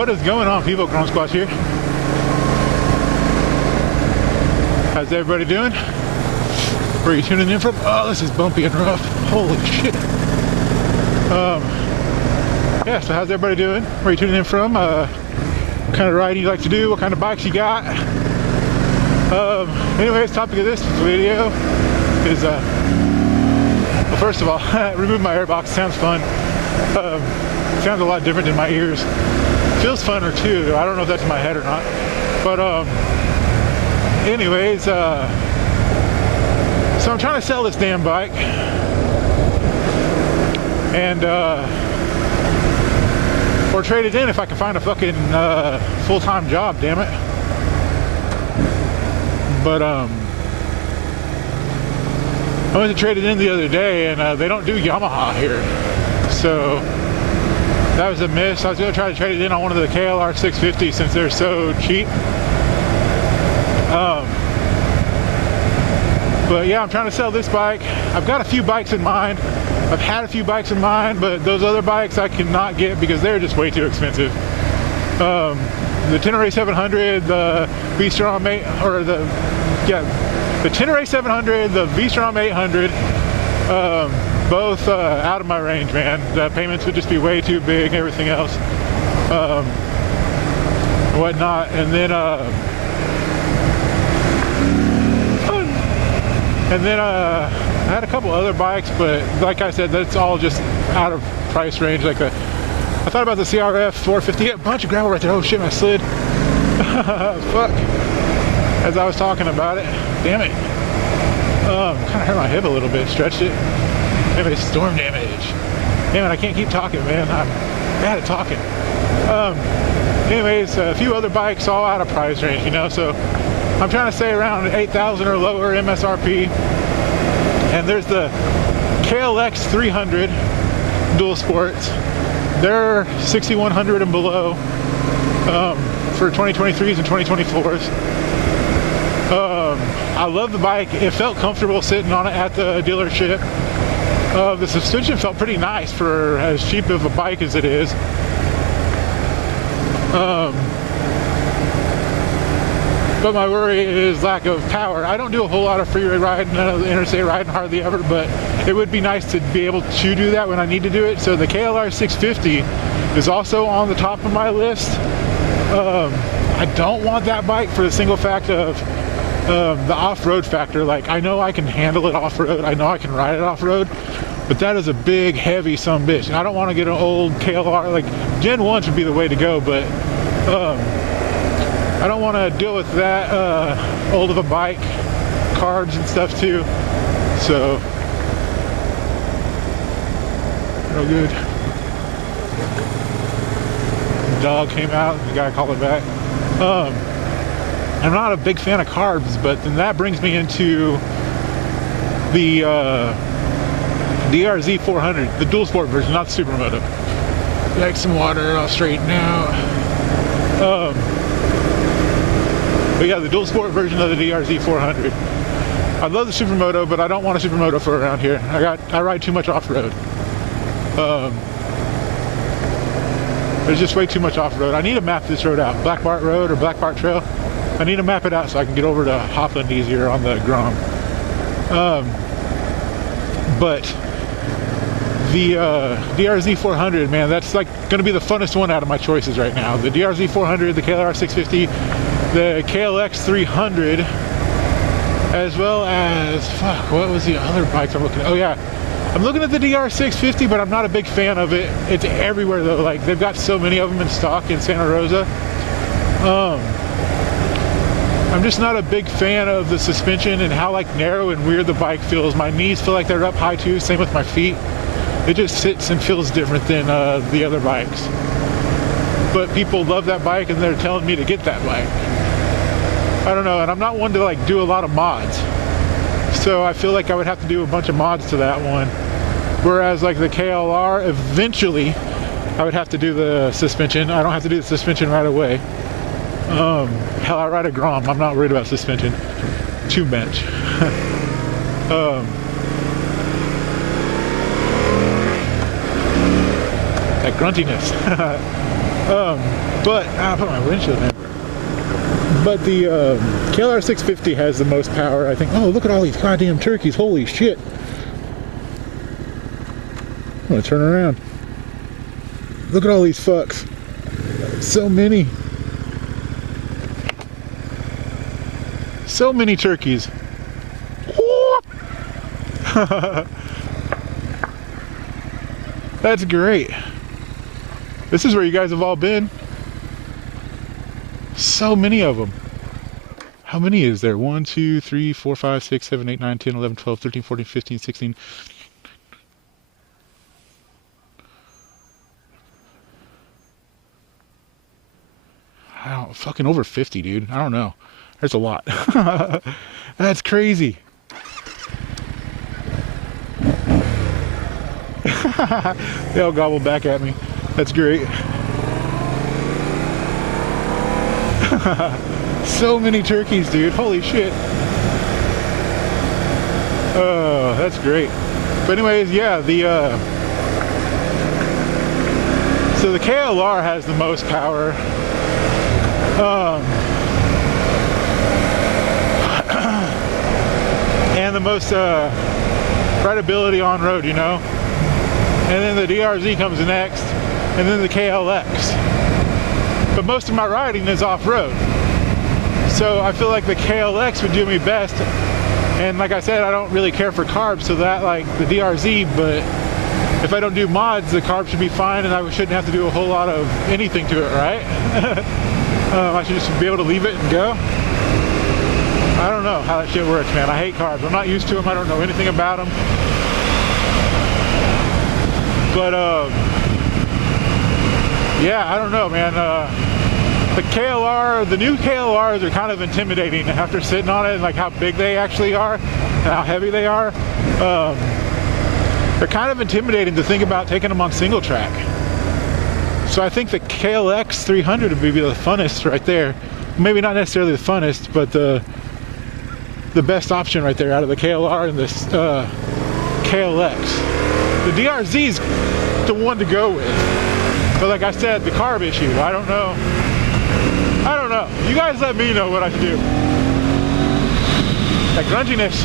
What is going on, people? Chrome Squash here. How's everybody doing? Where are you tuning in from? Oh, this is bumpy and rough. Holy shit. Yeah, so how's everybody doing? Where are you tuning in from? What kind of riding you like to do? What kind of bikes you got? Anyways, topic of this video is, well, first of all, remove my airbox. Sounds fun. Sounds a lot different in my ears. Feels funner too. I don't know if that's in my head or not. But anyways, so I'm trying to sell this damn bike, and or trade it in if I can find a fucking full-time job. Damn it. But I went to trade it in the other day, and they don't do Yamaha here, so that was a miss. I was going to try to trade it in on one of the KLR650 since they're so cheap. But yeah, I'm trying to sell this bike. I've got a few bikes in mind. I've had a few bikes in mind, but those other bikes I cannot get because they're just way too expensive. The KLR650, the V-Strom 8, or the KLR650, the V-Strom 800, both out of my range, man. The payments would just be way too big, everything else, whatnot. And then I had a couple other bikes, but like I said, that's all just out of price range. Like I thought about the KLR650, a bunch of gravel right there. Oh shit, I slid. Fuck. As I was talking about it, damn it. Kind of hurt my hip a little bit, stretched it. Maybe storm damage. Damn it, I can't keep talking, man. I'm bad at talking. Anyways, a few other bikes all out of price range, you know, so I'm trying to stay around 8,000 or lower MSRP. And there's the KLX300 dual sports. They're 6,100 and below for 2023s and 2024s. I love the bike. It felt comfortable sitting on it at the dealership. The suspension felt pretty nice for as cheap of a bike as it is. But my worry is lack of power. I don't do a whole lot of freeway riding, interstate riding hardly ever, but it would be nice to be able to do that when I need to do it. So the KLR650 is also on the top of my list. I don't want that bike for the single fact of the off-road factor. Like, I know I can handle it off-road, I know I can ride it off-road, but that is a big, heavy sumbitch. And I don't want to get an old KLR, like Gen 1 would be the way to go, but I don't want to deal with that old of a bike, carbs and stuff too. So, real good. The dog came out, the guy called it back. I'm not a big fan of carbs, but then that brings me into the DRZ400, the dual sport version, not the supermoto. Like some water, I'll straighten out. But yeah, the dual sport version of the DRZ400. I love the supermoto, but I don't want a supermoto for around here. I ride too much off-road. There's just way too much off-road. I need to map this road out. Black Bart Road or Black Bart Trail. I need to map it out so I can get over to Hopland easier on the Grom. But the DRZ400, man, that's like going to be the funnest one out of my choices right now. The DRZ400, the KLR650, the KLX300, as well as, fuck, what was the other bikes I'm looking at? Oh yeah, I'm looking at the DR650, but I'm not a big fan of it. It's everywhere though. Like, they've got so many of them in stock in Santa Rosa. I'm just not a big fan of the suspension and how like narrow and weird the bike feels. My knees feel like they're up high too, same with my feet. It just sits and feels different than the other bikes. But people love that bike and they're telling me to get that bike. I don't know, and I'm not one to like do a lot of mods. So I feel like I would have to do a bunch of mods to that one. Whereas like the KLR, eventually I would have to do the suspension. I don't have to do the suspension right away. Hell, I ride a Grom. I'm not worried about suspension too much. That gruntiness. But I put my windshield in. But the KLR650 has the most power, I think. Oh, look at all these goddamn turkeys! Holy shit! I'm gonna turn around. Look at all these fucks. So many. So many turkeys. That's great. This is where you guys have all been. So many of them. How many is there? 1, 2, 3, 4, 5, 6, 7, 8, 9, 10, 11, 12, 13, 14, 15, 16. I don't, fucking over 50, dude. I don't know. There's a lot. That's crazy. They all gobble back at me. That's great. So many turkeys, dude. Holy shit. Oh, that's great. But anyways, yeah, so the KLR has the most power. And the most rideability on road, you know. And then the DRZ comes next, and then the KLX. But most of my riding is off-road. So I feel like the KLX would do me best. And like I said, I don't really care for carbs, so that like the DRZ, but if I don't do mods, the carbs should be fine and I shouldn't have to do a whole lot of anything to it, right? I should just be able to leave it and go. I don't know how that shit works, man. I hate carbs. I'm not used to them. I don't know anything about them. But yeah, I don't know, man. The KLR, the new KLRs are kind of intimidating after sitting on it and like how big they actually are and how heavy they are. They're kind of intimidating to think about taking them on single track. So I think the KLX300 would be the funnest right there. Maybe not necessarily the funnest, but the best option right there out of the KLR and this KLX. The DRZ's the one to go with. But like I said, the carb issue, I don't know. I don't know. You guys let me know what I should do. That grunginess.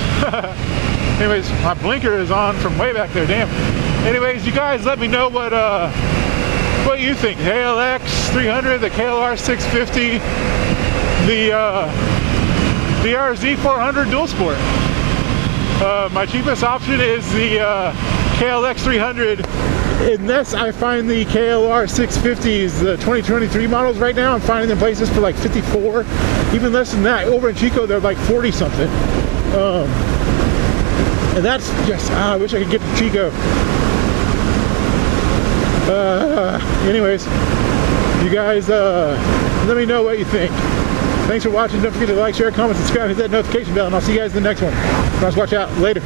Anyways, my blinker is on from way back there, damn. Anyways, you guys let me know what you think. The KLX300, the KLR650, the DRZ400 dual sport. My cheapest option is the KLX300, unless I find the KLR650s, the 2023 models right now. I'm finding them places for like 54, even less than that. Over in Chico, they're like 40 something. And that's just, I wish I could get to Chico. Anyways, you guys let me know what you think. Thanks for watching. Don't forget to like, share, comment, subscribe, hit that notification bell, and I'll see you guys in the next one. Guys, watch out. Later.